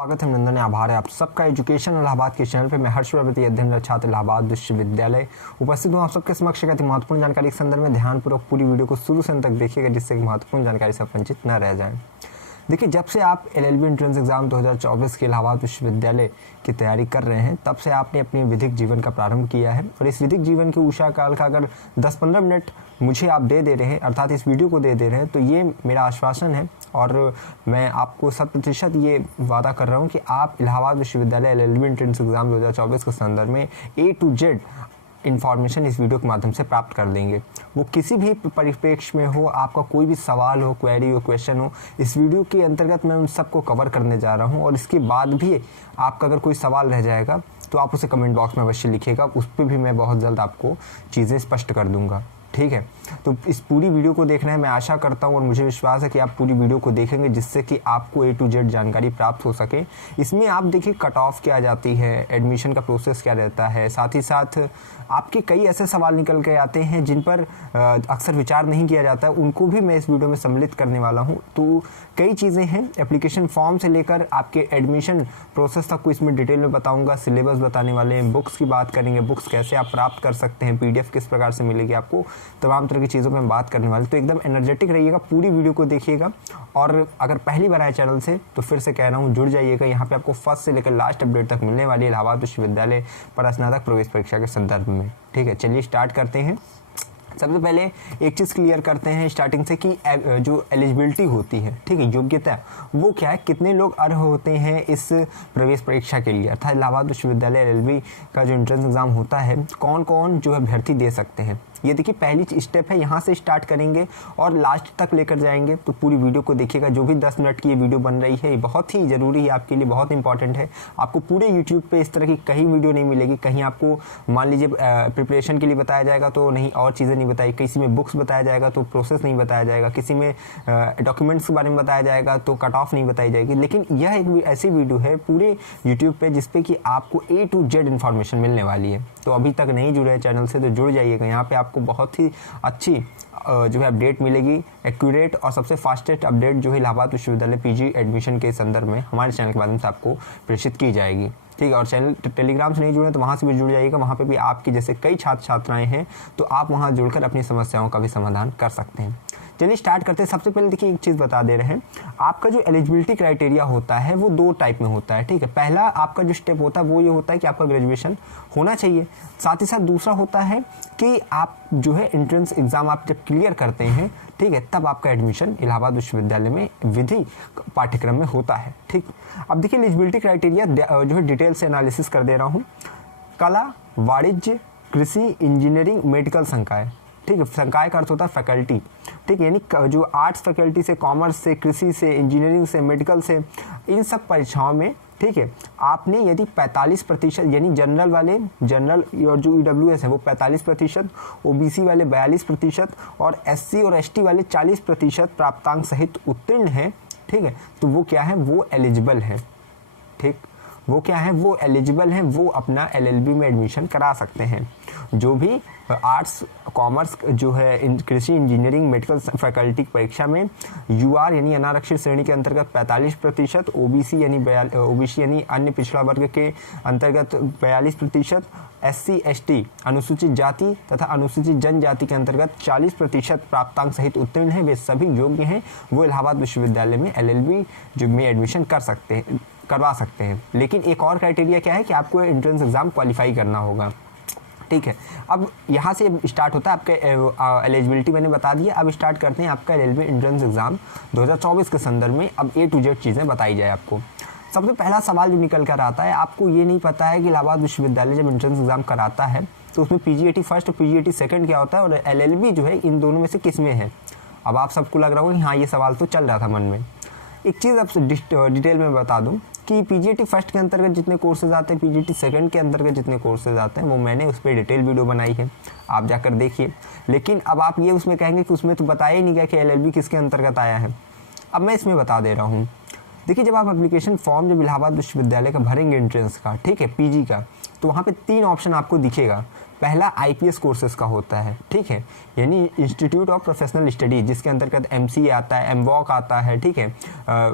स्वागत है नंदन, आभार है आप सबका एजुकेशन इलाहाबाद के चैनल पे। मैं हर्ष प्रवृत्ति अध्ययनरत छात्र इलाहाबाद विश्वविद्यालय उपस्थित हूँ आप सबके समक्ष कहती महत्वपूर्ण जानकारी के संदर्भ में ध्यानपूर्वक पूरी वीडियो को शुरू से अंत तक देखिएगा, जिससे कि महत्वपूर्ण जानकारी से वंचित न रह जाए। देखिए, जब से आप एलएलबी एंट्रेंस एग्जाम 2024 के इलाहाबाद विश्वविद्यालय की तैयारी कर रहे हैं, तब से आपने अपने विधिक जीवन का प्रारंभ किया है। और इस विधिक जीवन के उषा काल का अगर 10-15 मिनट मुझे आप दे रहे हैं, अर्थात इस वीडियो को दे रहे हैं, तो ये मेरा आश्वासन है और मैं आपको 100% ये वादा कर रहा हूँ कि आप इलाहाबाद विश्वविद्यालय एलएलबी एंट्रेंस एग्जाम 2024 के संदर्भ में A to Z इन्फॉर्मेशन इस वीडियो के माध्यम से प्राप्त कर लेंगे। वो किसी भी परिप्रेक्ष्य में हो, आपका कोई भी सवाल हो, क्वेरी हो, क्वेश्चन हो, इस वीडियो के अंतर्गत मैं उन सबको कवर करने जा रहा हूँ। और इसके बाद भी आपका अगर कोई सवाल रह जाएगा तो आप उसे कमेंट बॉक्स में अवश्य लिखिएगा, उस पर भी मैं बहुत जल्द आपको चीज़ें स्पष्ट कर दूँगा। ठीक है, तो इस पूरी वीडियो को देखना है। मैं आशा करता हूँ और मुझे विश्वास है कि आप पूरी वीडियो को देखेंगे, जिससे कि आपको A to Z जानकारी प्राप्त हो सके। इसमें आप देखिए कट ऑफ क्या जाती है, एडमिशन का प्रोसेस क्या रहता है, साथ ही साथ आपके कई ऐसे सवाल निकल के आते हैं जिन पर अक्सर विचार नहीं किया जाता है, उनको भी मैं इस वीडियो में सम्मिलित करने वाला हूँ। तो कई चीज़ें हैं, एप्लीकेशन फॉर्म से लेकर आपके एडमिशन प्रोसेस तक को इसमें डिटेल में बताऊँगा। सिलेबस बताने वाले हैं, बुक्स की बात करेंगे, बुक्स कैसे आप प्राप्त कर सकते हैं, PDF किस प्रकार से मिलेगी आपको, तमाम तरह की चीज़ों पर हम बात करने वाले। तो एकदम एनर्जेटिक रहिएगा, पूरी वीडियो को देखिएगा। और अगर पहली बार आए चैनल से तो फिर से कह रहा हूँ, जुड़ जाइएगा। यहाँ पे आपको फर्स्ट से लेकर लास्ट अपडेट तक मिलने वाली है इलाहाबाद विश्वविद्यालय पर स्नातक प्रवेश परीक्षा के संदर्भ में। ठीक है, चलिए स्टार्ट करते हैं। सबसे पहले एक चीज़ क्लियर करते हैं स्टार्टिंग से कि जो एलिजिबिलिटी होती है, ठीक है, योग्यता, वो क्या है, कितने लोग अर्ह होते हैं इस प्रवेश परीक्षा के लिए, अर्थात इलाहाबाद विश्वविद्यालय एलएलबी का जो एंट्रेंस एग्जाम होता है, कौन कौन जो है अभ्यर्थी दे सकते हैं। ये देखिए पहली स्टेप है, यहाँ से स्टार्ट करेंगे और लास्ट तक लेकर जाएंगे। तो पूरी वीडियो को देखिएगा। जो भी 10 मिनट की ये वीडियो बन रही है, ये बहुत ही ज़रूरी है आपके लिए, बहुत इंपॉर्टेंट है। आपको पूरे यूट्यूब पे इस तरह की कहीं वीडियो नहीं मिलेगी। कहीं आपको मान लीजिए प्रिपरेशन के लिए बताया जाएगा तो नहीं, और चीज़ें नहीं बताई, किसी में बुक्स बताया जाएगा तो प्रोसेस नहीं बताया जाएगा, किसी में डॉक्यूमेंट्स के बारे में बताया जाएगा तो कट ऑफ नहीं बताई जाएगी। लेकिन यह एक ऐसी वीडियो है पूरे यूट्यूब पर जिसपे कि आपको A to Z इन्फॉर्मेशन मिलने वाली है। तो अभी तक नहीं जुड़े हैं चैनल से तो जुड़ जाइएगा। यहाँ पे आपको बहुत ही अच्छी जो है अपडेट मिलेगी, एक्यूरेट और सबसे फास्टेस्ट अपडेट जो है इलाहाबाद विश्वविद्यालय PG एडमिशन के संदर्भ में हमारे चैनल के माध्यम से आपको प्रेषित की जाएगी। ठीक है, और चैनल टेलीग्राम से नहीं जुड़े तो वहाँ से भी जुड़ जाइएगा। वहाँ पे भी आपके जैसे कई छात्र छात्राएँ हैं, तो आप वहाँ जुड़कर अपनी समस्याओं का भी समाधान कर सकते हैं। चलिए स्टार्ट करते हैं। सबसे पहले देखिए एक चीज़ बता दे रहे हैं, आपका जो एलिजिबिलिटी क्राइटेरिया होता है वो 2 टाइप में होता है। ठीक है, पहला आपका जो स्टेप होता है वो ये होता है कि आपका ग्रेजुएशन होना चाहिए। साथ ही साथ दूसरा होता है कि आप जो है एंट्रेंस एग्ज़ाम आप जब क्लियर करते हैं, ठीक है, तब आपका एडमिशन इलाहाबाद विश्वविद्यालय में विधि पाठ्यक्रम में होता है। ठीक, अब देखिए एलिजिबिलिटी क्राइटेरिया जो है डिटेल से एनालिसिस कर दे रहा हूँ। कला, वाणिज्य, कृषि, इंजीनियरिंग, मेडिकल संकाय। ठीक है, संकाय का अर्थ होता है फैकल्टी। ठीक है, यानी जो आर्ट्स फैकल्टी से, कॉमर्स से, कृषि से, इंजीनियरिंग से, मेडिकल से, इन सब परीक्षाओं में, ठीक है, आपने यदि 45% यानी जनरल वाले, जनरल और जो EWS है वो 45%, OBC वाले 42% और SC और ST वाले 40% प्राप्तांक सहित उत्तीर्ण हैं, ठीक है, तो वो क्या है, वो एलिजिबल है। ठीक, वो क्या है, वो एलिजिबल हैं, वो अपना LLB में एडमिशन करा सकते हैं। जो भी आर्ट्स, कॉमर्स जो है, कृषि, इंजीनियरिंग, मेडिकल फैकल्टी परीक्षा में UR यानी अनारक्षित श्रेणी के अंतर्गत 45%, OBC यानी अन्य पिछड़ा वर्ग के अंतर्गत 42%, SC ST अनुसूचित जाति तथा अनुसूचित जनजाति के अंतर्गत 40% प्राप्तांक सहित उत्तीर्ण हैं, वे सभी योग्य हैं, वो इलाहाबाद विश्वविद्यालय में LLB जो में एडमिशन करवा सकते हैं। लेकिन एक और क्राइटेरिया क्या है कि आपको एंट्रेंस एग्जाम क्वालिफाई करना होगा। ठीक है, अब यहाँ से स्टार्ट होता है आपका एलिजिबिलिटी, मैंने बता दिया। अब स्टार्ट करते हैं आपका एलएलबी एंट्रेंस एग्जाम 2024 के संदर्भ में। अब A to Z चीज़ें बताई जाए आपको। सबसे पहला सवाल जो निकल कर आता है, आपको ये नहीं पता है कि इलाहाबाद विश्वविद्यालय जब एंट्रेंस एग्जाम कराता है तो उसमें PGAT फर्स्ट और PGAT सेकेंड क्या होता है, और LLB जो है इन दोनों में से किस में है। अब आप सबको लग रहा होगा कि हाँ ये सवाल तो चल रहा था मन में। एक चीज़ आपसे डिटेल में बता दूं कि PGAT फर्स्ट के अंतर्गत जितने कोर्सेज आते हैं, PGAT सेकंड के अंतर्गत जितने कोर्सेज आते हैं, वो मैंने उस पर डिटेल वीडियो बनाई है, आप जाकर देखिए। लेकिन अब आप ये उसमें कहेंगे कि उसमें तो बताया ही नहीं गया कि LLB किसके अंतर्गत आया है। अब मैं इसमें बता दे रहा हूँ। देखिए, जब आप एप्लीकेशन फॉर्म जब इलाहाबाद विश्वविद्यालय का भरेंगे एंट्रेंस का, ठीक है, PG का, तो वहाँ पर 3 ऑप्शन आपको दिखेगा। पहला IPS कोर्सेज का होता है, ठीक है, यानी इंस्टीट्यूट ऑफ प्रोफेशनल स्टडी, जिसके अंतर्गत MCA आता है, MWOC आता है, ठीक है,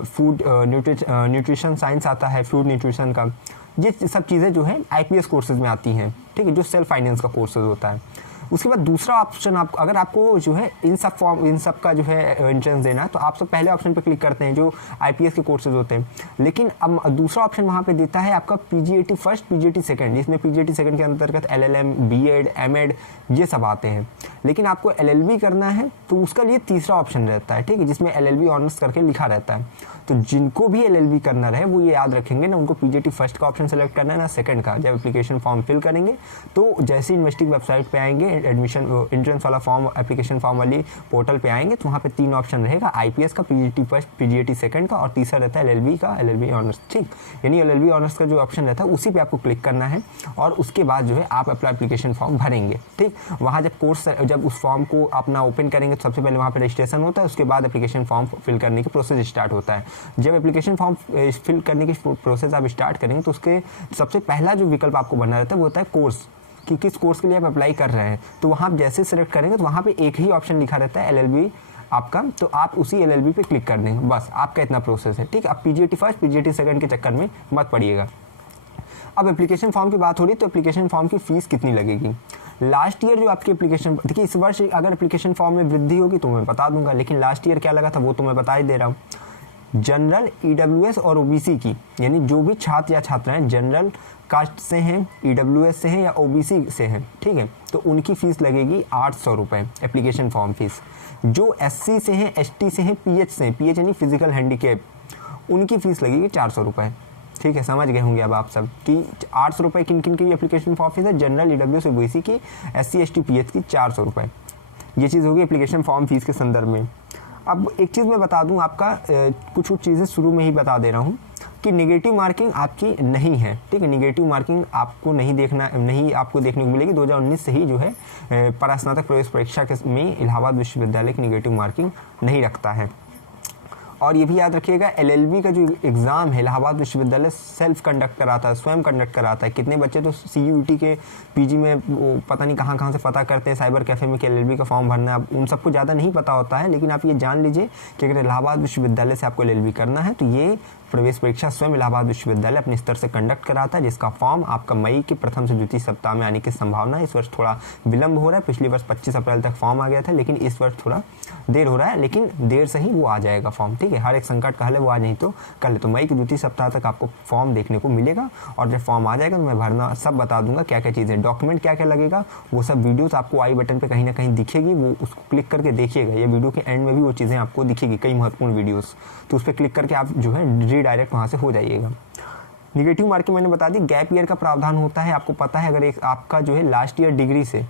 फूड न्यूट्रिशन साइंस आता है, फूड न्यूट्रिशन का, ये सब चीज़ें जो है IPS कोर्सेज में आती हैं, ठीक है, जो सेल्फ फाइनेंस का कोर्सेज होता है। उसके बाद दूसरा ऑप्शन, आप अगर आपको जो है इन सब का जो है एंट्रेंस देना है, तो आप सब पहले ऑप्शन पे क्लिक करते हैं जो IPS के कोर्सेज होते हैं। लेकिन अब दूसरा ऑप्शन वहाँ पे देता है आपका PGAT फर्स्ट, PGAT सेकंड, जिसमें PGAT सेकंड के अंतर्गत LLM, B.Ed, M.Ed ये सब आते हैं। लेकिन आपको LLB करना है तो उसका लिए तीसरा ऑप्शन रहता है, ठीक है, जिसमें LLB ऑनर्स करके लिखा रहता है। तो जिनको भी LLB करना रहे वो ये याद रखेंगे ना, उनको PGAT फर्स्ट का ऑप्शन सेलेक्ट करना है ना सेकंड का। जब एप्लीकेशन फॉर्म फिल करेंगे तो जैसे यूनिवर्सिटी वेबसाइट पे आएंगे, एडमिशन एंट्रेंस वाला फॉर्म, एप्लीकेशन फॉर्म वाली पोर्टल पे आएंगे, तो वहाँ पे 3 ऑप्शन रहेगा, IPS का, PGAT फर्स्ट, PGAT सेकंड का, और तीसरा रहता है LLB का, LLB ऑनर्स, ठीक। यानी LLB ऑनर्स का जो ऑप्शन रहता है उसी पे आपको क्लिक करना है, और उसके बाद जो है आप अपना एप्लीकेशन फॉर्म भरेंगे, ठीक। वहाँ जब उस फॉर्म को अपना ओपन करेंगे तो सबसे पहले वहाँ पर रजिस्ट्रेशन होता है, उसके बाद एप्लीकेशन फॉर्म फिल करने की प्रोसेस स्टार्ट होता है। जब एप्लीकेशन फॉर्म फिल करने की प्रोसेस आप स्टार्ट करेंगे तो उसके सबसे पहला जो विकल्प आपको बनना रहता है वो होता है कोर्स, कि किस कोर्स के लिए आप अप्लाई कर रहे हैं। तो वहाँ आप जैसे सेलेक्ट करेंगे तो वहाँ पे एक ही ऑप्शन लिखा रहता है LLB आपका, तो आप उसी LLB पे क्लिक कर देंगे, बस आपका इतना प्रोसेस है, ठीक। आप PGAT फर्स्ट, PGAT सेकंड के चक्कर में मत पड़िएगा। अब एप्लीकेशन फॉर्म की बात हो रही है तो एप्लीकेशन फॉर्म की फीस कितनी लगेगी। लास्ट ईयर जो आपकी एप्लीकेशन, देखिए इस वर्ष अगर एप्लीकेशन फॉर्म में वृद्धि होगी तो मैं बता दूंगा, लेकिन लास्ट ईयर क्या लगा था वो तो मैं बता ही दे रहा हूँ। जनरल, EWS और OBC की, यानी जो भी छात्र या छात्राएं जनरल कास्ट से हैं, EWS से हैं या OBC से हैं, ठीक है, तो उनकी फ़ीस लगेगी 800 रुपये एप्लीकेशन फॉर्म फीस। जो SC से हैं, ST से हैं, PH से हैं, PH यानी फिजिकल हैंडीकेप, उनकी फ़ीस लगेगी 400 रुपये, ठीक है। समझ गए होंगे अब आप सब कि 800 रुपये किन किन की एप्लीकेशन फॉर्म फीस है, जनरल, EWS, OBC की, SC, ST, PH की 400 रुपये। ये चीज़ होगी एप्लीकेशन फॉर्म फीस के संदर्भ में। अब एक चीज़ मैं बता दूं, आपका कुछ चीज़ें शुरू में ही बता दे रहा हूं कि नेगेटिव मार्किंग आपकी नहीं है, ठीक है। नेगेटिव मार्किंग आपको नहीं आपको देखने को मिलेगी। 2019 से ही जो है परास्नातक प्रवेश परीक्षा में इलाहाबाद विश्वविद्यालय की नेगेटिव मार्किंग नहीं रखता है। और ये भी याद रखिएगा, LLB का जो एग्ज़ाम है इलाहाबाद विश्वविद्यालय सेल्फ कंडक्ट कराता है, स्वयं कंडक्ट कराता है। कितने बच्चे तो CUET के PG में वो पता नहीं कहाँ से पता करते हैं साइबर कैफ़े में कि LLB का फॉर्म भरना है। अब उन सबको ज़्यादा नहीं पता होता है, लेकिन आप ये जान लीजिए कि अगर इलाहाबाद विश्वविद्यालय से आपको LLB करना है तो ये प्रवेश परीक्षा स्वयं इलाहाबाद विश्वविद्यालय अपने स्तर से कंडक्ट कराता है, जिसका फॉर्म आपका मई के प्रथम से द्वितीय सप्ताह में आने की संभावना है। इस वर्ष थोड़ा विलंब हो रहा है, पिछले वर्ष 25 अप्रैल तक फॉर्म आ गया था, लेकिन इस वर्ष थोड़ा देर हो रहा है, लेकिन देर से ही वो आ जाएगा फॉर्म, ठीक है। हर एक संकट कहले वो आज नहीं तो कल, तो मई के द्वितीय सप्ताह तक आपको फॉर्म देखने को मिलेगा। और जब फॉर्म आ जाएगा तो मैं भरना सब बता दूंगा, क्या क्या चीज़ें, डॉक्यूमेंट क्या क्या लगेगा, वो सब वीडियोस आपको आई बटन पे कहीं ना कहीं दिखेगी, वो उसको क्लिक करके देखिएगा। ये वीडियो के एंड में भी वो चीज़ें आपको दिखेगी, कई महत्वपूर्ण वीडियोस, तो उस पर क्लिक करके आप जो है रीडायरेक्ट वहाँ से हो जाइएगा। निगेटिव मार्किंग मैंने बता दी, गैप ईयर का प्रावधान होता है, आपको पता है। अगर एक आपका जो है लास्ट ईयर डिग्री से,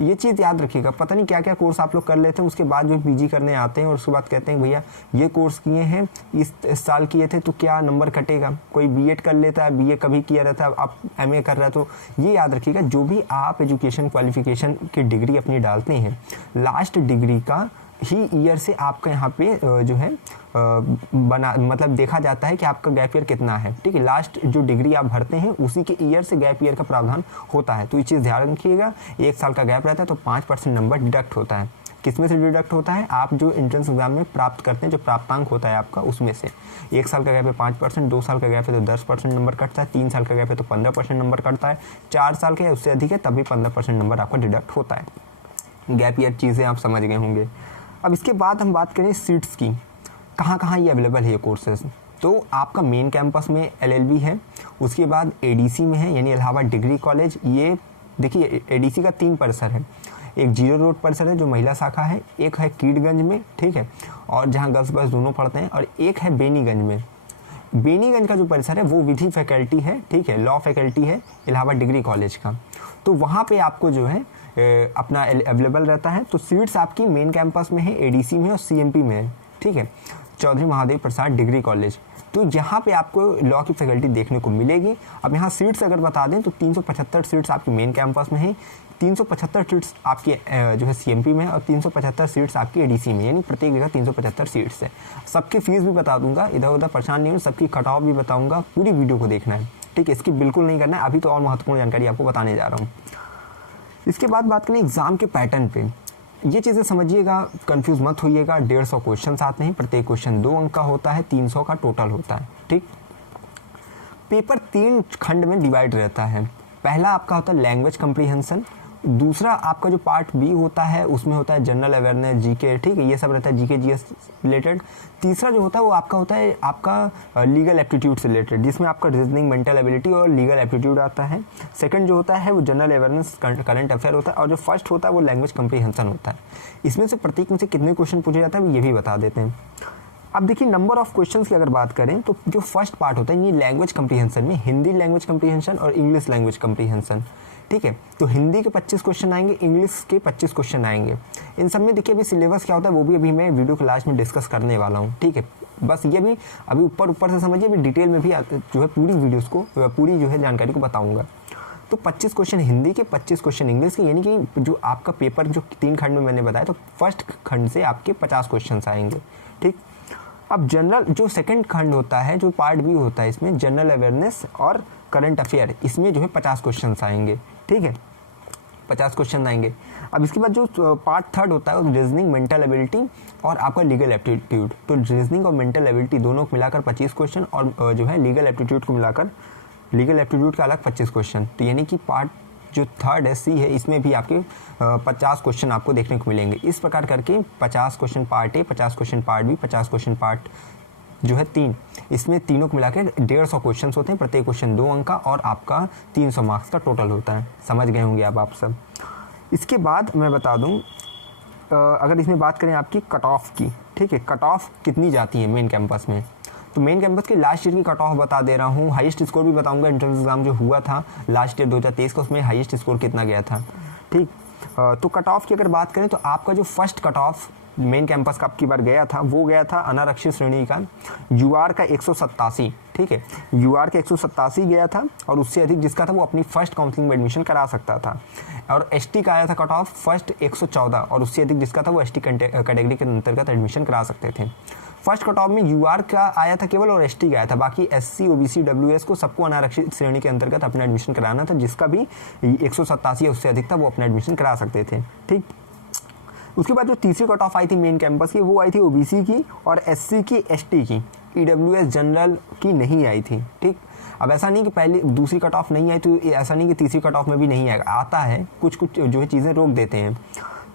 ये चीज़ याद रखिएगा, पता नहीं क्या क्या कोर्स आप लोग कर लेते हैं, उसके बाद जो PG करने आते हैं और उसके बाद कहते हैं भैया ये कोर्स किए हैं, इस साल किए थे तो क्या नंबर कटेगा। कोई B.Ed कर लेता है, BA कभी किया रहता है, आप MA कर रहा है, तो ये याद रखिएगा, जो भी आप एजुकेशन क्वालिफिकेशन की डिग्री अपनी डालते हैं, लास्ट डिग्री का ही ईयर से आपका यहाँ पे जो है मतलब देखा जाता है कि आपका गैप ईयर कितना है, ठीक है। लास्ट जो डिग्री आप भरते हैं उसी के ईयर से गैप ईयर का प्रावधान होता है, तो ये चीज़ ध्यान रखिएगा। 1 साल का गैप रहता है तो 5% नंबर डिडक्ट होता है। किसमें से डिडक्ट होता है, आप जो एंट्रेंस एग्जाम में प्राप्त करते हैं, जो प्राप्तांक होता है आपका, उसमें से। 1 साल का गैप है 5%, 2 साल का गैप है तो 10% नंबर कटता है, 3 साल का गैप है तो 15% नंबर कटता है, 4 साल के उससे अधिक है तभी 15% नंबर आपका डिडक्ट होता है। गैप ईयर चीज़ें आप समझ गए होंगे। अब इसके बाद हम बात करें सीट्स की, कहाँ ये अवेलेबल है ये कोर्सेज। तो आपका मेन कैंपस में LLB है, उसके बाद ADC में है, यानी इलाहाबाद डिग्री कॉलेज। ये देखिए ADC का 3 परिसर है, एक जीरो रोड परिसर है जो महिला शाखा है, एक है कीटगंज में, ठीक है, और जहाँ गर्ल्स बॉयज़ दोनों पढ़ते हैं, और एक है बेनीगंज में। बेनीगंज का जो परिसर है वो विधि फैकल्टी है, ठीक है, लॉ फैकल्टी है इलाहाबाद डिग्री कॉलेज का। तो वहाँ पे आपको जो है अपना अवेलेबल रहता है। तो सीट्स आपकी मेन कैंपस में है, ADC में और CMP में है, ठीक है, चौधरी महादेव प्रसाद डिग्री कॉलेज। तो यहाँ पे आपको लॉ की फैकल्टी देखने को मिलेगी। अब यहाँ सीट्स अगर बता दें तो 375 सीट्स आपकी मेन कैंपस में है, 375 सीट्स आपकी जो है CMP में है, और 375 सीट्स आपकी ADC में, यानी प्रत्येक जगह 375 सीट्स है। सबकी फीस भी बता दूंगा, इधर उधर परेशान नहीं हो, सबकी कट ऑफ भी बताऊंगा, पूरी वीडियो को देखना है, ठीक है, इसकी बिल्कुल नहीं करना है। अभी तो और महत्वपूर्ण जानकारी आपको बताने जा रहा हूँ। इसके बाद बात करें एग्ज़ाम के पैटर्न पे, ये चीज़ें समझिएगा, कंफ्यूज मत होइएगा। 150 क्वेश्चन आते हैं, प्रत्येक क्वेश्चन 2 अंक का होता है, 300 का टोटल होता है। ठीक, पेपर 3 खंड में डिवाइड रहता है। पहला आपका होता है लैंग्वेज कम्प्रीहेंशन, दूसरा आपका जो पार्ट बी होता है उसमें होता है जनरल अवेयरनेस, जीके, ठीक है, ये सब रहता है जीके जीएस रिलेटेड। तीसरा जो होता है वो आपका होता है आपका लीगल एप्टीट्यूड से रिलेटेड, जिसमें आपका रीजनिंग, मेंटल एबिलिटी और लीगल एप्टीट्यूड आता है। सेकंड जो होता है वो जनरल अवेयरनेस, करंट अफेयर होता है, और जो फर्स्ट होता है वो लैंग्वेज कम्प्रीहेंशन होता है। इसमें से प्रत्येक में से कितने क्वेश्चन पूछे जाता है ये भी बता देते हैं। अब देखिए नंबर ऑफ क्वेश्चंस की अगर बात करें तो जो फर्स्ट पार्ट होता है ये लैंग्वेज कम्प्रीहेंशन में हिंदी लैंग्वेज कम्प्रीहेंशन और इंग्लिश लैंग्वेज कम्प्रीहेंशन, ठीक है। तो हिंदी के 25 क्वेश्चन आएंगे, इंग्लिश के 25 क्वेश्चन आएंगे। इन सब में देखिए अभी सिलेबस क्या होता है वो भी अभी मैं वीडियो के लास्ट में डिस्कस करने वाला हूँ, ठीक है। बस ये भी अभी ऊपर से समझिए, अभी डिटेल में भी जो है पूरी वीडियोस को, पूरी जो है जानकारी को बताऊँगा। तो 25 क्वेश्चन हिंदी के, 25 क्वेश्चन इंग्लिश के, यानी कि जो आपका पेपर जो 3 खंड में मैंने बताया, तो फर्स्ट खंड से आपके 50 क्वेश्चन आएंगे, ठीक। अब जनरल जो सेकंड खंड होता है, जो पार्ट बी होता है, इसमें जनरल अवेयरनेस और करंट अफेयर, इसमें जो है 50 क्वेश्चन आएंगे, ठीक है, 50 क्वेश्चन आएंगे। अब इसके बाद जो पार्ट थर्ड होता है रीजनिंग, मेंटल एबिलिटी और आपका लीगल एप्टीट्यूड। तो रीजनिंग और मेंटल एबिलिटी दोनों को मिलाकर 25 क्वेश्चन और जो है लीगल एप्टीट्यूड को मिलाकर, लीगल एप्टीट्यूड का अलग 25 क्वेश्चन। तो यानी कि पार्ट जो थर्ड है सी है, इसमें भी आपके 50 क्वेश्चन आपको देखने को मिलेंगे। इस प्रकार करके 50 question part A, 50 question part B, 50 question part जो है 3, इसमें तीनों को मिलाकर 150 क्वेश्चन होते हैं, प्रत्येक क्वेश्चन 2 अंक का और आपका 300 मार्क्स का टोटल होता है। समझ गए होंगे आप सब। इसके बाद मैं बता दूं, अगर इसमें बात करें आपकी कट ऑफ की, ठीक है, कट ऑफ कितनी जाती है मेन कैंपस में, तो मेन कैंपस के लास्ट ईयर की कट ऑफ बता दे रहा हूँ, हाईएस्ट स्कोर भी बताऊंगा। एंट्रेंस एग्जाम जो हुआ था लास्ट ईयर 2023 का, उसमें हाईएस्ट स्कोर कितना गया था, ठीक। तो कट ऑफ की अगर बात करें तो आपका जो first cut off main campus का आपकी बार गया था वो गया था अनारक्षित श्रेणी का यूआर का 187, ठीक है, यूआर का 187 गया था, और उससे अधिक जिसका था वो अपनी फर्स्ट काउंसलिंग में एडमिशन करा सकता था। और एसटी का आया था कट ऑफ फर्स्ट 114, और उससे अधिक जिसका था वो एसटी कैटेगरी के अंतर्गत एडमिशन करा सकते थे। फर्स्ट कट ऑफ में यूआर का आया था केवल और एसटी का आया था, बाकी एससी, ओबीसी, डब्ल्यूएस को सबको अनारक्षित श्रेणी के अंतर्गत अपना एडमिशन कराना था, जिसका भी 187 या उससे अधिक था वो अपना एडमिशन करा सकते थे, ठीक। उसके बाद जो तीसरी कट ऑफ आई थी मेन कैंपस की, वो आई थी ओबीसी की और एससी की, एसटी की, ईडब्ल्यूएस जनरल की नहीं आई थी, ठीक। अब ऐसा नहीं कि पहले दूसरी कट ऑफ नहीं आई तो ऐसा नहीं कि तीसरी कट ऑफ में भी नहीं आएगा, आता है, कुछ जो है चीज़ें रोक देते हैं।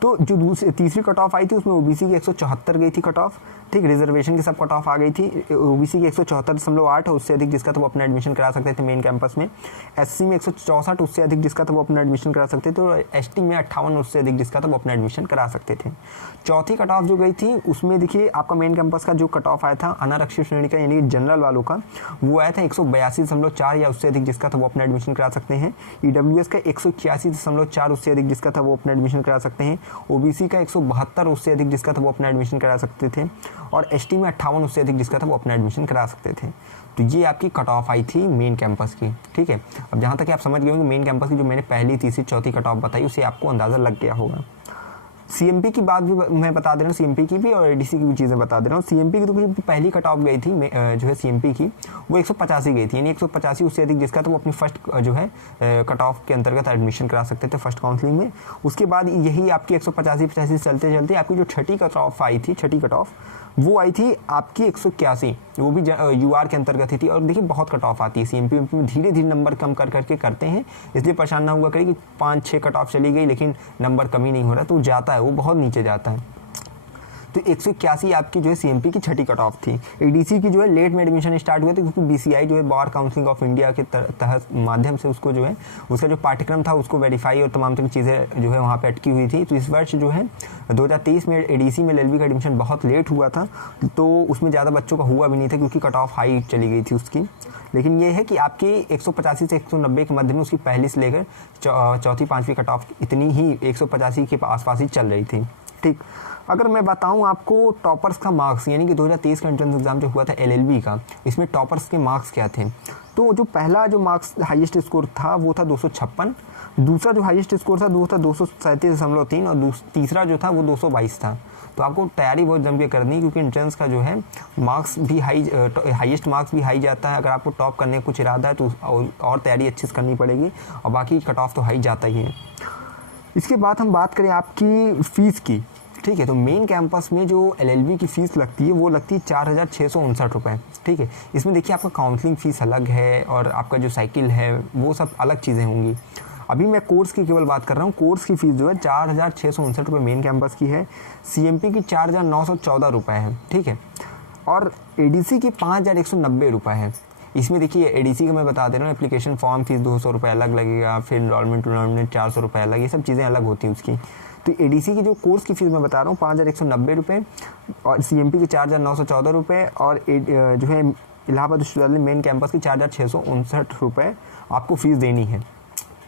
तो जो तीसरी कट ऑफ आई थी उसमें ओबीसी की 174 गई थी कट ऑफ, ठीक, रिजर्वेशन की सब कट ऑफ आ गई थी। ओबीसी की 174.8, उससे अधिक जिसका था वो अपना एडमिशन करा सकते थे मेन कैंपस में। एससी में 164, उससे अधिक जिसका था वो अपना एडमिशन करा सकते थे, और एसटी में 58, उससे अधिक जिसका था वो अपना एडमिशन करा सकते थे। चौथी कट ऑफ जो गई थी उसमें देखिए आपका मेन कैंपस का जो कट ऑफ आया था अनारक्षित श्रेणी का, यानी जनरल वालों का, वो आया था 182.4, या उससे अधिक जिसका था वो अपना एडमिशन करा सकते हैं। ईडब्ल्यूएस का 181.4, उससे अधिक जिसका था वो अपना एडमिशन करा सकते हैं। ओबीसी का 172, उससे अधिक जिसका था वो अपना एडमिशन करा सकते थे, और एसटी में 58, उससे अधिक जिसका था वो अपना एडमिशन करा सकते थे। तो ये आपकी कट ऑफ आई थी मेन कैंपस की, ठीक है। अब जहाँ तक आप समझ गए होंगे मेन कैंपस की जो मैंने पहली, तीसरी, चौथी कट ऑफ बताई, उससे आपको अंदाज़ा लग गया होगा। सीएमपी की बात भी मैं बता दे रहा हूँ, सीएमपी की भी और एडीसी की भी चीज़ें बता दे रहा हूँ। सीएमपी की तो पहली कट ऑफ गई थी जो है सीएमपी की, वो 185 गई थी, यानी 185 उससे अधिक जिसका था वो अपनी फर्स्ट जो है कट ऑफ के अंतर्गत एडमिशन करा सकते थे फर्स्ट काउंसलिंग में। उसके बाद यही आपकी 185 चलते चलते आपकी जो छठी कट ऑफ आई थी, छठी कट ऑफ वो आई थी आपकी 181, वो भी यूआर के अंतर्गत ही थी। और देखिए बहुत कट ऑफ आती है सीएमपी में, धीरे धीरे नंबर कम कर करके करते हैं, इसलिए परेशान ना हुआ करें कि 5-6 कट ऑफ चली गई लेकिन नंबर कमी नहीं हो रहा, तो जाता है, वो बहुत नीचे जाता है। तो 181 आपकी जो है सीएमपी की छठी कट ऑफ थी। एडीसी की जो है लेट में एडमिशन स्टार्ट हुए थे, क्योंकि बीसीआई जो है बार काउंसिलिंग ऑफ इंडिया के तहत माध्यम से उसको जो है उसका जो पाठ्यक्रम था उसको वेरीफाई और तमाम तरह की चीज़ें जो है वहाँ पे अटकी हुई थी। तो इस वर्ष जो है 2023 में एडीसी में एलएलबी का एडमिशन बहुत लेट हुआ था, तो उसमें ज़्यादा बच्चों का हुआ भी नहीं था क्योंकि कट ऑफ हाई चली गई थी उसकी। लेकिन ये है कि आपकी 185 से 190 के मध्य में उसकी पहली से लेकर चौथी, पाँचवीं कट ऑफ इतनी ही 185 के आसपास ही चल रही थी, ठीक। अगर मैं बताऊं आपको टॉपर्स का मार्क्स, यानी कि 2023 का एंट्रेंस एग्जाम जो हुआ था एलएलबी का, इसमें टॉपर्स के मार्क्स क्या थे, तो जो पहला जो मार्क्स हाईएस्ट स्कोर था वो था 256, दूसरा जो हाईएस्ट स्कोर था वो था 237.3, और तीसरा जो था वो 222 था। तो आपको तैयारी बहुत जम के करनी है, क्योंकि एंट्रेंस का जो है मार्क्स भी हाईएस्ट मार्क्स भी हाई जाता है। अगर आपको टॉप करने का कुछ इरादा है तो और तैयारी अच्छे से करनी पड़ेगी, और बाकी कट ऑफ तो हाई जाता ही है। इसके बाद हम बात करें आपकी फ़ीस की, ठीक है। तो मेन कैंपस में जो LLB की फ़ीस लगती है वो लगती है 4,659 रुपये, ठीक है। इसमें देखिए आपका काउंसलिंग फ़ीस अलग है और आपका जो साइकिल है वो सब अलग चीज़ें होंगी। अभी मैं कोर्स की केवल बात कर रहा हूँ। कोर्स की फ़ीस जो है 4,659 रुपये मेन कैंपस की है, CMP की 4,914 रुपये है, ठीक है, और ADC की 5,190 रुपये है। इसमें देखिए ADC का मैं बता दे रहा हूँ, एप्लीकेशन फॉर्म फीस 200 रुपये अलग लगेगा, फिर इन्रॉलमेंट 400 रुपये अलग, ये सब चीज़ें अलग होती हैं उसकी। तो ADC की जो कोर्स की फ़ीस मैं बता रहा हूँ 5,190 रुपये और CMP की 4,914 रुपये और जो है इलाहाबाद विश्वविद्यालय मेन कैंपस की 4,659 रुपये आपको फ़ीस देनी है,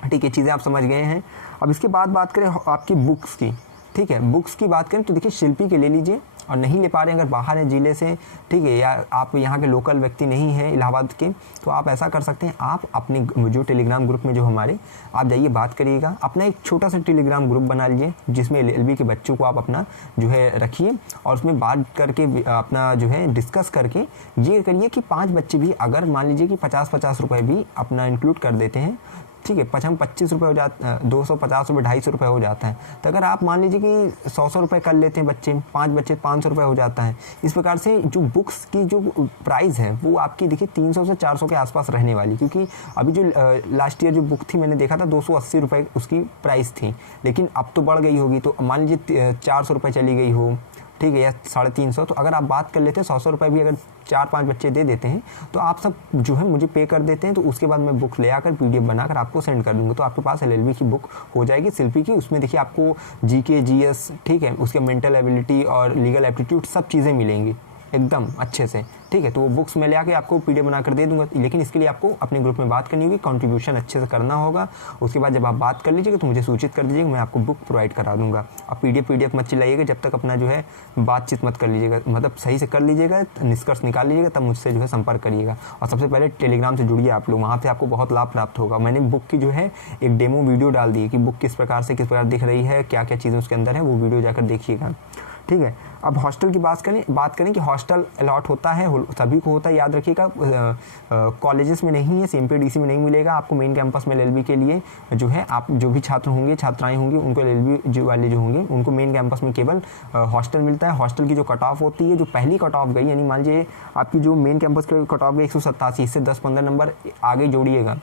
ठीक है। चीज़ें आप समझ गए हैं। अब इसके बाद बात करें आपकी बुक्स की, ठीक है। बुक्स की बात करें तो देखिए शिल्पी के ले लीजिए, और नहीं ले पा रहे हैं अगर बाहर है ज़िले से, ठीक है, या आप यहाँ के लोकल व्यक्ति नहीं हैं इलाहाबाद के, तो आप ऐसा कर सकते हैं, आप अपने जो टेलीग्राम ग्रुप में जो हमारे, आप जाइए बात करिएगा, अपना एक छोटा सा टेलीग्राम ग्रुप बना लीजिए जिसमें LLB के बच्चों को आप अपना जो है रखिए और उसमें बात करके अपना जो है डिस्कस करके ये करिए कि 5 बच्चे भी अगर मान लीजिए कि 50-50 रुपये भी अपना इंक्लूड कर देते हैं, ठीक है, 25 रुपये हो जाता, 250 रुपये, 250 रुपये हो जाता है। तो अगर आप मान लीजिए कि 100 रुपये कर लेते हैं बच्चे, 5 बच्चे 500 रुपये हो जाता है। इस प्रकार से जो बुक्स की जो प्राइस है वो आपकी देखिए 300 से 400 के आसपास रहने वाली, क्योंकि अभी जो लास्ट ईयर जो बुक थी मैंने देखा था 280 रुपये उसकी प्राइस थी, लेकिन अब तो बढ़ गई होगी। तो मान लीजिए 400 रुपये चली गई हो, ठीक है, या 350। तो अगर आप बात कर लेते हैं 100 रुपये भी अगर 4-5 बच्चे दे देते हैं तो आप सब जो है मुझे पे कर देते हैं, तो उसके बाद मैं बुक ले आकर PDF बनाकर आपको सेंड कर दूंगा। तो आपके पास LLB की बुक हो जाएगी शिल्पी की। उसमें देखिए आपको GK GS, ठीक है, उसके मेंटल एबिलिटी और लीगल एप्टीट्यूड सब चीज़ें मिलेंगी एकदम अच्छे से, ठीक है। तो वो बुक्स मैं ले आके आपको PDF बना कर दे दूंगा, लेकिन इसके लिए आपको अपने ग्रुप में बात करनी होगी, कंट्रीब्यूशन अच्छे से करना होगा। उसके बाद जब आप बात कर लीजिएगा तो मुझे सूचित कर दीजिएगा, मैं आपको बुक प्रोवाइड करा दूंगा। आप PDF मत चिल्लाइएगा जब तक अपना जो है बातचीत मत कर लीजिएगा, मतलब सही से कर लीजिएगा, निष्कर्ष निकाल लीजिएगा, तब मुझसे जो है संपर्क करिएगा। और सबसे पहले टेलीग्राम से जुड़िए आप लोग, वहाँ से आपको बहुत लाभ प्राप्त होगा। मैंने बुक की जो है एक डेमो वीडियो डाल दी है कि बुक किस प्रकार दिख रही है, क्या क्या चीज़ें उसके अंदर है, वो वीडियो जाकर देखिएगा, ठीक है। अब हॉस्टल की बात करें कि हॉस्टल अलॉट होता है, सभी को होता है, याद रखिएगा। कॉलेजेस में नहीं है, CMP DC में नहीं मिलेगा आपको मेन कैंपस में LLB के लिए जो है। आप जो भी छात्र होंगे, छात्राएं होंगी, उनको LLB जो वाले जो होंगे उनको मेन कैंपस में केवल हॉस्टल मिलता है। हॉस्टल की जो कट ऑफ होती है, जो पहली कट ऑफ गई, यानी मान लीजिए आपकी जो मेन कैंपस की कट ऑफ गई 187, इससे 10-15 नंबर आगे जोड़िएगा,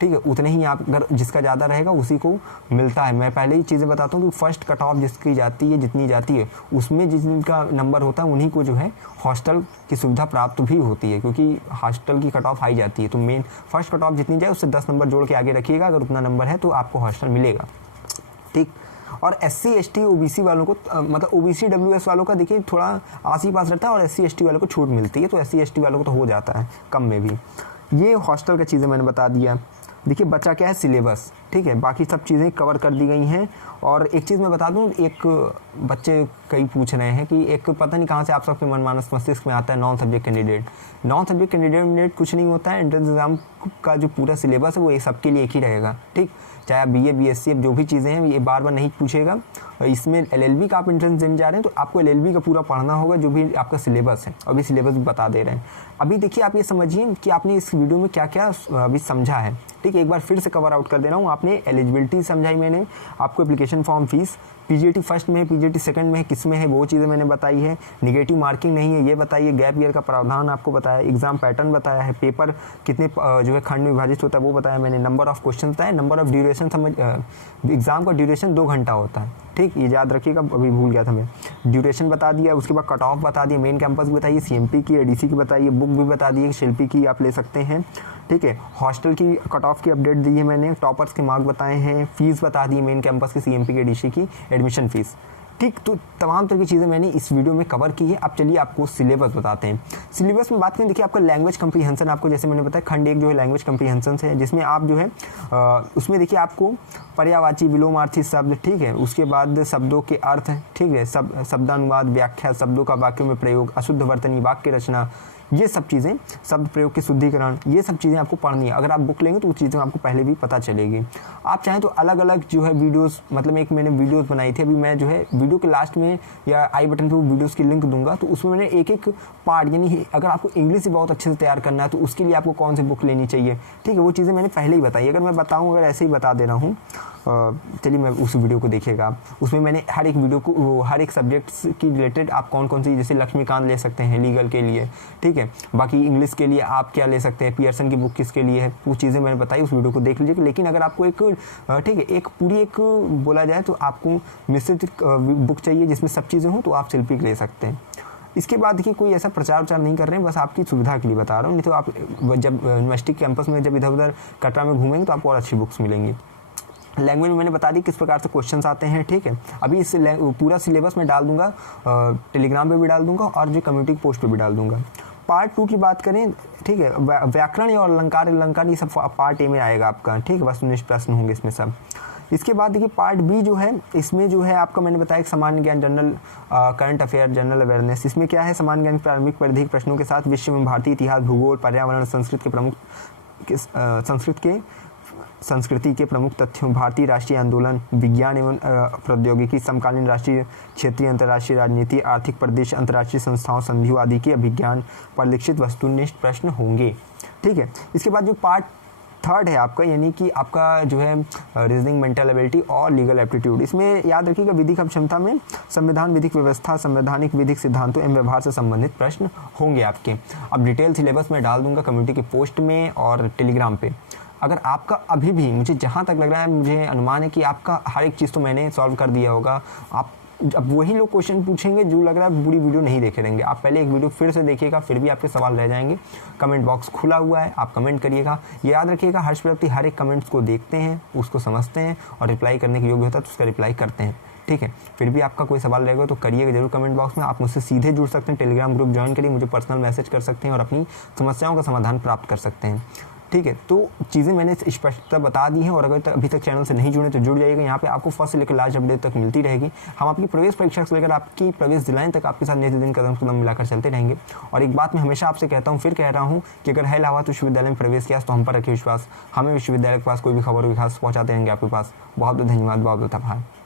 ठीक है, उतने ही आप अगर जिसका ज़्यादा रहेगा उसी को मिलता है। मैं पहले ही चीज़ें बताता हूँ कि फर्स्ट कट ऑफ जिसकी जाती है, जितनी जाती है, उसमें जिनका नंबर होता है उन्हीं को जो है हॉस्टल की सुविधा प्राप्त भी होती है, क्योंकि हॉस्टल की कट ऑफ हाई जाती है। तो मेन फर्स्ट कट ऑफ जितनी जाए उससे 10 नंबर जोड़ के आगे रखिएगा, अगर उतना नंबर है तो आपको हॉस्टल मिलेगा, ठीक। और SC ST OBC वालों को, मतलब OBC WS वालों का देखिए थोड़ा आस ही पास रहता है, और SC ST वालों को छूट मिलती है, तो SC ST वालों को तो हो जाता है कम में भी। ये हॉस्टल का चीज़ें मैंने बता दिया। देखिए बच्चा क्या है, सिलेबस, ठीक है, बाकी सब चीज़ें कवर कर दी गई हैं। और एक चीज़ मैं बता दूं, एक बच्चे कई पूछ रहे हैं कि एक पता नहीं कहाँ से आप सबके मन मानस मस्तिष्क में आता है नॉन सब्जेक्ट कैंडिडेट कुछ नहीं होता है। एंट्रेंस एग्जाम का जो पूरा सिलेबस है वो ये सबके लिए एक ही रहेगा, ठीक। चाहे आप BA BSc जो भी चीज़ें हैं ये बार बार नहीं पूछेगा। इसमें LLB का आप एंट्रेंस देने जा रहे हैं तो आपको LLB का पूरा पढ़ना होगा, जो भी आपका सिलेबस है, अभी सिलेबस बता दे रहे हैं। अभी देखिए आप ये समझिए कि आपने इस वीडियो में क्या क्या अभी समझा है, ठीक है। एक बार फिर से कवर आउट कर दे रहा हूँ। आपने एलिजिबिलिटी समझाई, मैंने आपको application form fees, PGT first में है, PGT सेकंड में है, किस में है वो चीज़ें मैंने बताई है। निगेटिव मार्किंग नहीं है ये बताइए, गैप ईयर का प्रावधान आपको बताया, एग्जाम पैटर्न बताया है, पेपर कितने जो है खंड में विभाजित होता है वो बताया मैंने, नंबर ऑफ क्वेश्चन बताया, नंबर ऑफ ड्यूरेशन समझ, एग्जाम का ड्यूरेशन 2 घंटा होता है, ठीक, ये याद रखिएगा, अभी भूल गया था मैं। ड्यूरेशन बता दिया, उसके बाद कट ऑफ बता दिया, मेन कैंपस की बताइए, CMP की, ADC की बताइए, बुक भी बता दी, शिल्पी की आप ले सकते हैं, ठीक है। हॉस्टल की कट ऑफ की अपडेट दी है मैंने, टॉपर्स के मार्क बताए हैं, फीस बता दी मेन कैंपस की, CMP की, ADC की एडमिशन फीस, ठीक। तो तमाम तरह की चीज़ें मैंने इस वीडियो में कवर की है। अब चलिए आपको सिलेबस बताते हैं। सिलेबस में बात करें, देखिए आपका लैंग्वेज कम्प्रीहेंशन, आपको जैसे मैंने बताया खंड 1 जो है लैंग्वेज कम्प्रीहेंशन है, जिसमें आप जो है उसमें देखिए आपको पर्यायवाची, विलोमार्थी शब्द, ठीक है, उसके बाद शब्दों के अर्थ, ठीक है, शब्दानुवाद, व्याख्या, शब्दों का वाक्यों में प्रयोग, अशुद्ध वर्तनी, वाक्य रचना, ये सब चीज़ें, शब्द प्रयोग के शुद्धिकरण, ये सब चीज़ें आपको पढ़नी है। अगर आप बुक लेंगे तो वो चीज़ें आपको पहले भी पता चलेगी। आप चाहें तो अलग अलग जो है वीडियोस, मतलब एक मैंने वीडियोस बनाई थी, अभी मैं जो है वीडियो के लास्ट में या आई बटन पे वो वीडियोस की लिंक दूंगा, तो उसमें मैंने एक एक पार्ट, यानी अगर आपको इंग्लिश से बहुत अच्छे से तैयार करना है तो उसके लिए आपको कौन सी बुक लेनी चाहिए, ठीक है, वो चीज़ें मैंने पहले ही बताई। अगर मैं बताऊँ, अगर ऐसे ही बता दे रहा हूँ, चलिए मैं उस वीडियो को देखिएगा। उसमें मैंने हर एक वीडियो को, हर एक सब्जेक्ट्स की रिलेटेड आप कौन कौन सी, जैसे लक्ष्मीकांत ले सकते हैं लीगल के लिए, ठीक है, बाकी इंग्लिश के लिए आप क्या ले सकते हैं, पियर्सन की बुक किसके लिए है, वो चीज़ें मैंने बताई, उस वीडियो को देख लीजिए। लेकिन अगर आपको एक ठीक है एक पूरी एक बोला जाए तो आपको मिश्रित बुक चाहिए जिसमें सब चीज़ें हों, तो आप शिल्पी ले सकते हैं। इसके बाद देखिए कोई ऐसा प्रचार उचार नहीं कर रहे हैं, बस आपकी सुविधा के लिए बता रहा हूँ। नहीं तो आप जब यूनिवर्सिटी कैंपस में जब इधर उधर कटरा में घूमेंगे तो आपको और अच्छी बुक्स मिलेंगी। लैंग्वेज में मैंने बता दी किस प्रकार से क्वेश्चंस आते हैं, ठीक है। अभी इस पूरा सिलेबस में डाल दूंगा, टेलीग्राम पे भी डाल दूंगा और जो कम्युनिटी पोस्ट पे भी डाल दूंगा। पार्ट 2 की बात करें, ठीक है, व्याकरण और अलंकार ये सब पार्ट ए में आएगा आपका, ठीक है, बस 19 प्रश्न होंगे इसमें सब। इसके बाद देखिए पार्ट बी जो है, इसमें जो है आपका मैंने बताया सामान्य ज्ञान, general current affair, general awareness. इसमें क्या है, सामान्य ज्ञान प्रारंभिक प्रारंभिक प्रश्नों के साथ विश्व में भारतीय इतिहास, भूगोल, पर्यावरण, संस्कृति के प्रमुख तथ्यों, भारतीय राष्ट्रीय आंदोलन, विज्ञान एवं प्रौद्योगिकी, समकालीन राष्ट्रीय, क्षेत्रीय, अंतर्राष्ट्रीय राजनीति, आर्थिक प्रदेश, अंतर्राष्ट्रीय संस्थाओं, संधियों आदि के अभिज्ञान पर लिखित वस्तुनिष्ठ प्रश्न होंगे, ठीक है। इसके बाद जो पार्ट 3 है आपका, यानी कि आपका जो है रीजनिंग, मेंटल एबिलिटी और लीगल एप्टीट्यूड। इसमें याद रखिएगा विधिक क्षमता में संविधान, विधिक व्यवस्था, संवैधानिक विधिक सिद्धांतों एवं व्यवहार से संबंधित प्रश्न होंगे आपके। अब डिटेल सिलेबस में डाल दूंगा कम्युनिटी की पोस्ट में और टेलीग्राम पे। अगर आपका अभी भी, मुझे जहाँ तक लग रहा है, मुझे अनुमान है कि आपका हर एक चीज़ तो मैंने सॉल्व कर दिया होगा। आप अब वही लोग क्वेश्चन पूछेंगे जो लग रहा है पूरी वीडियो नहीं देखे रहेंगे। आप पहले एक वीडियो फिर से देखिएगा, फिर भी आपके सवाल रह जाएंगे। कमेंट बॉक्स खुला हुआ है, आप कमेंट करिएगा। ये याद रखिएगा हर्ष प्रवृत्ति हर एक कमेंट्स को देखते हैं, उसको समझते हैं और रिप्लाई करने के योग्य होता है तो उसका रिप्लाई करते हैं, ठीक है। फिर भी आपका कोई सवाल रहेगा तो करिएगा जरूर कमेंट बॉक्स में। आप मुझसे सीधे जुड़ सकते हैं, टेलीग्राम ग्रुप ज्वाइन करिए, मुझे पर्सनल मैसेज कर सकते हैं और अपनी समस्याओं का समाधान प्राप्त कर सकते हैं, ठीक है। तो चीज़ें मैंने स्पष्टता बता दी हैं और अगर अभी तक चैनल से नहीं जुड़े तो जुड़ जाइएगा। यहाँ पे आपको फर्स्ट से लेकर लास्ट अपडेट तक मिलती रहेगी। हम आपकी प्रवेश परीक्षा से लेकर आपकी प्रवेश दिलाने तक आपके साथ नित्य कदम कदम मिलाकर चलते रहेंगे। और एक बात मैं हमेशा आपसे कहता हूँ, फिर कह रहा हूँ कि अगर है इलाहाबाद विश्वविद्यालय में प्रवेश किया तो हम पर रखिए विश्वास। हमें विश्वविद्यालय के पास कोई भी खबर खास पहुँचाते रहेंगे आपके पास। बहुत बहुत धन्यवाद, बहुत बहुत आभार।